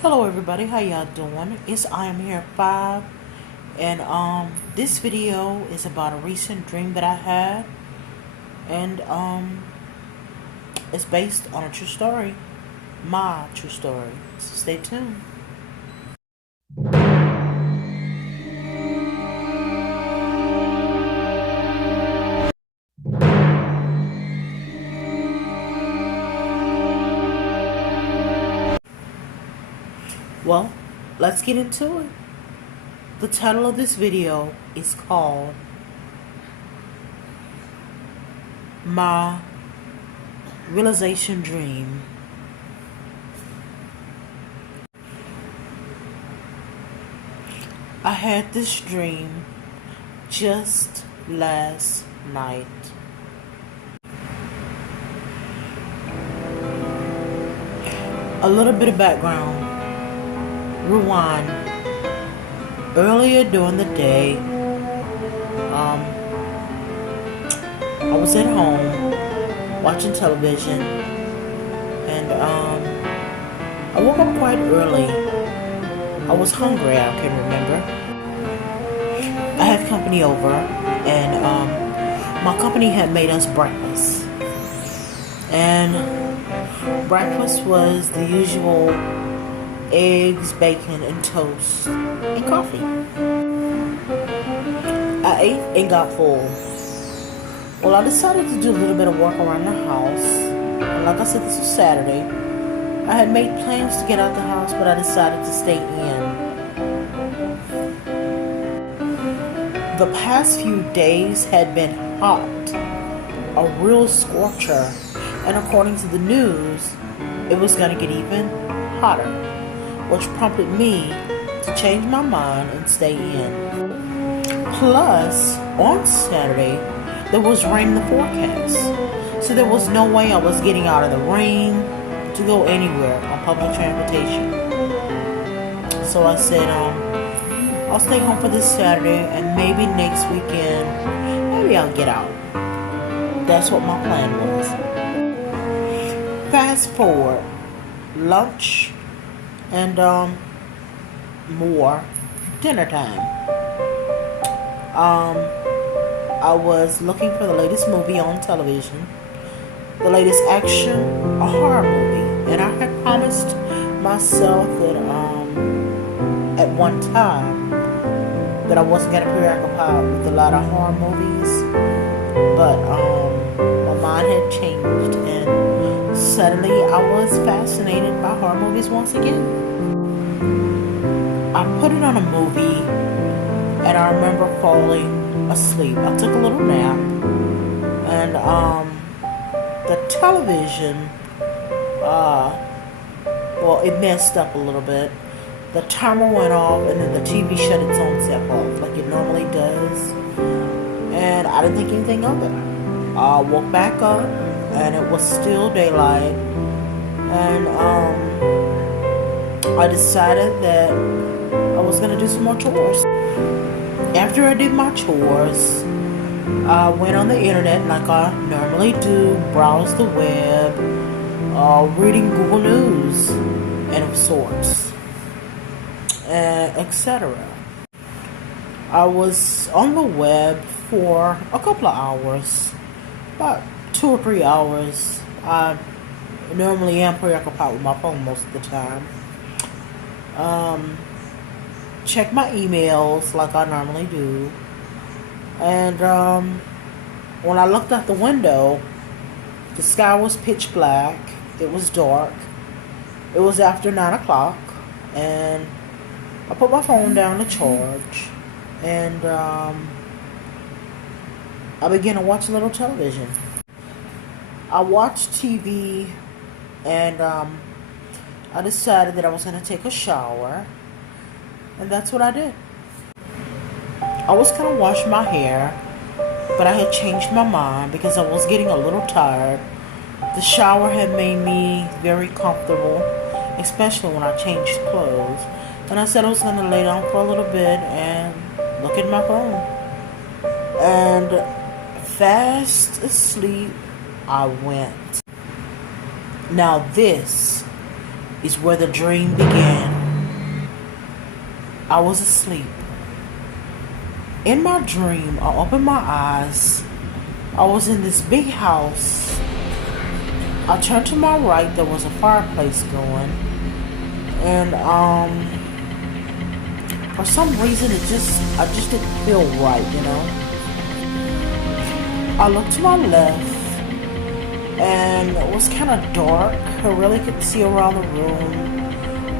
Hello everybody, how y'all doing? It's I am here 5 and this video is about a recent dream that I had and it's based on a true story. My true story. So stay tuned. Well, let's get into it. The title of this video is called My Realization Dream. I had this dream just last night. A little bit of background. Rewind. Earlier during the day, I was at home watching television, and I woke up quite early. I was hungry, I can remember. I had company over, and my company had made us breakfast. And breakfast was the usual eggs, bacon, and toast, and coffee. I ate and got full. Well, I decided to do a little bit of work around the house. And like I said, this was Saturday. I had made plans to get out the house, but I decided to stay in. The past few days had been hot, a real scorcher, and according to the news, it was going to get even hotter, which prompted me to change my mind and stay in. Plus, on Saturday, there was rain in the forecast, so there was no way I was getting out of the rain to go anywhere on public transportation. So I said, I'll stay home for this Saturday, and maybe next weekend, maybe I'll get out. That's what my plan was. Fast forward, lunch, and more dinner time. I was looking for the latest movie on television, the latest action, a horror movie, and I had promised myself that at one time that I wasn't gonna be preoccupied with a lot of horror movies, but my mind had changed, and suddenly I was fascinated by horror movies once again. I put it on a movie, and I remember falling asleep. I took a little nap, and the television, well, it messed up a little bit. The timer went off, and then the TV shut its own self off, like it normally does, and I didn't think anything of it. I woke back up, and it was still daylight, and I decided that I was going to do some more chores. After I did my chores, I went on the internet like I normally do, browsed the web, reading Google News and of sorts, etc. I was on the web for a couple of hours, about 2 or 3 hours. I normally am preoccupied with my phone most of the time. Check my emails like I normally do, and when I looked out the window, the sky was pitch black. It was dark. It was after 9 o'clock, and I put my phone down to charge, and I began to watch a little television. I watched TV, and I decided that I was going to take a shower, and that's what I did. I was going to wash my hair, but I had changed my mind because I was getting a little tired. The shower had made me very comfortable, especially when I changed clothes. And I said I was going to lay down for a little bit and look at my phone. And fast asleep I went. Now this is where the dream began. I was asleep. In my dream, I opened my eyes. I was in this big house. I turned to my right, there was a fireplace going. And for some reason I just didn't feel right, you know. I looked to my left and it was kind of dark. I really couldn't see around the room.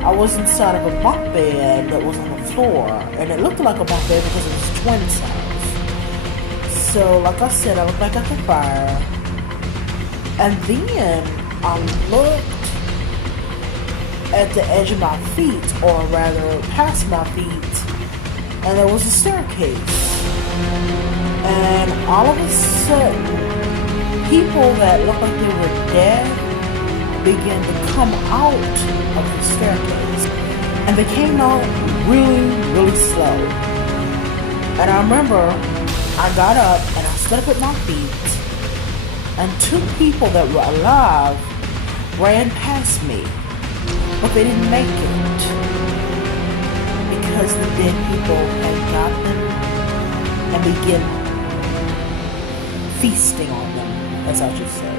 I was inside of a bunk bed that was on the floor, and it looked like a bunk bed because it was twin size. So, like I said, I looked back at the fire, and then I looked at the edge of my feet, or rather, past my feet, and there was a staircase. And all of a sudden, people that looked like they were dead began to come out of the staircase. And they came out really, really slow. And I remember I got up and I stood up with my feet, and two people that were alive ran past me, but they didn't make it because the dead people had got them and began feasting on them, as I should say.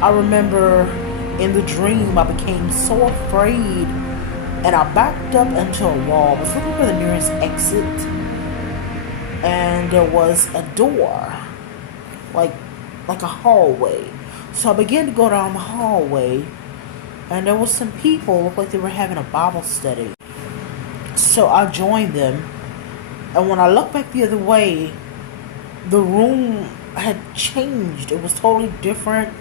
I remember in the dream I became so afraid and I backed up into a wall. I was looking for the nearest exit, and there was a door, like a hallway. So I began to go down the hallway, and there was some people, looked like they were having a Bible study. So I joined them, and when I looked back the other way, the room had changed. It was totally different.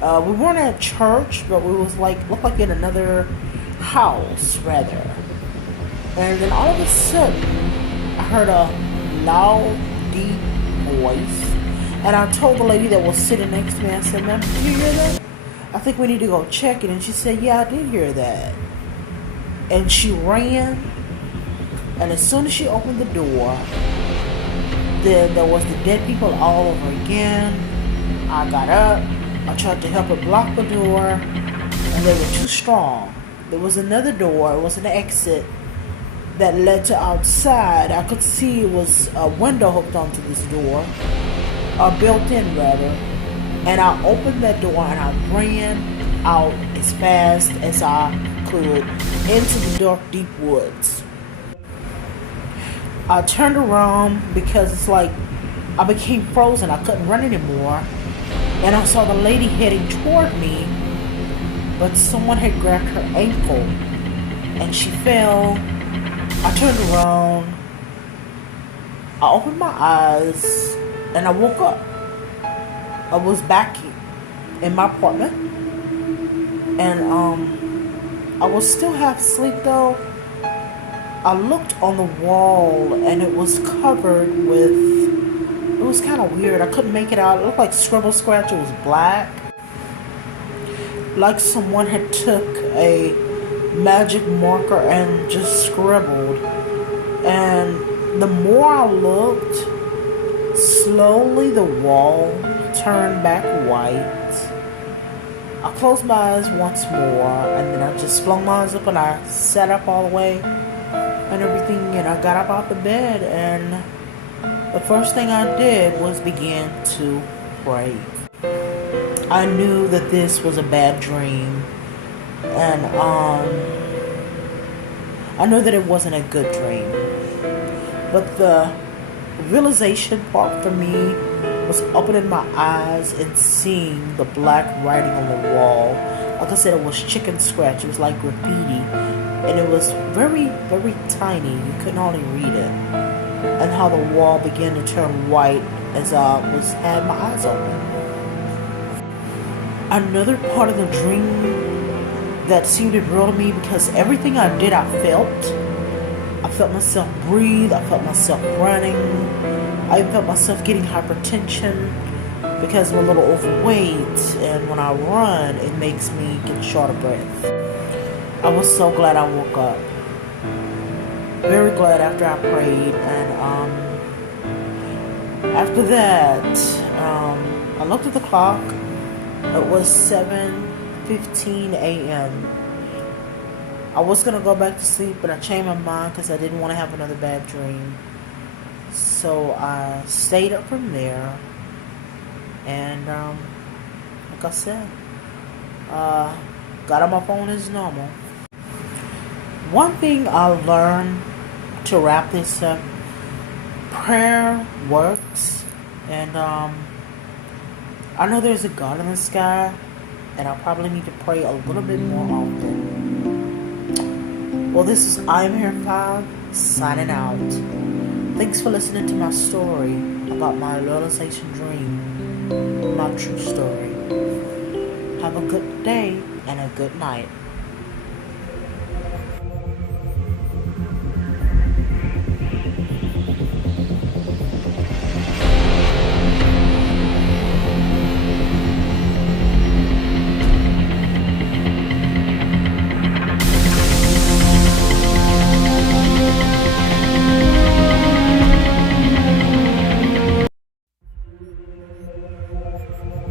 We weren't at church, but we was looked like in another house, rather. And then all of a sudden, I heard a loud, deep voice. And I told the lady that was sitting next to me, I said, "Ma'am, did you hear that? I think we need to go check it." And she said, "Yeah, I did hear that." And she ran. And as soon as she opened the door, then there was the dead people all over again. I got up. I tried to help her block the door, and they were too strong. There was another door. It was an exit that led to outside. I could see it was a window hooked onto this door, or built in rather. And I opened that door and I ran out as fast as I could into the dark, deep woods. I turned around because it's like I became frozen. I couldn't run anymore. And I saw the lady heading toward me, but someone had grabbed her ankle and she fell. I turned around, I opened my eyes, and I woke up. I was back in my apartment, and I was still half asleep though. I looked on the wall and it was covered with, it was kind of weird. I couldn't make it out. It looked like scribble scratch. It was black. Like someone had took a magic marker and just scribbled. And the more I looked, slowly the wall turned back white. I closed my eyes once more, and then I just flung my eyes up and I sat up all the way and everything, and I got up out the bed, and the first thing I did was begin to pray. I knew that this was a bad dream, and I knew that it wasn't a good dream. But the realization part for me was opening my eyes and seeing the black writing on the wall. Like I said, it was chicken scratch. It was like graffiti. And it was very, very tiny. You couldn't hardly read it. And how the wall began to turn white as I had my eyes open. Another part of the dream that seemed real to me, because everything I did, I felt. I felt myself breathe. I felt myself running. I felt myself getting hypertension because I'm a little overweight. And when I run, it makes me get short of breath. I was so glad I woke up. Very glad after I prayed. And after that, I looked at the clock. It was 7 1:15 a.m. I was gonna go back to sleep, but I changed my mind because I didn't want to have another bad dream. So I stayed up from there, and like I said, got on my phone as normal. One thing I learned to wrap this up: prayer works, and I know there's a God in the sky, and I probably need to pray a little bit more often. Well, this is I Am Here 5 signing out. Thanks for listening to my story about my realization dream, my true story. Have a good day and a good night.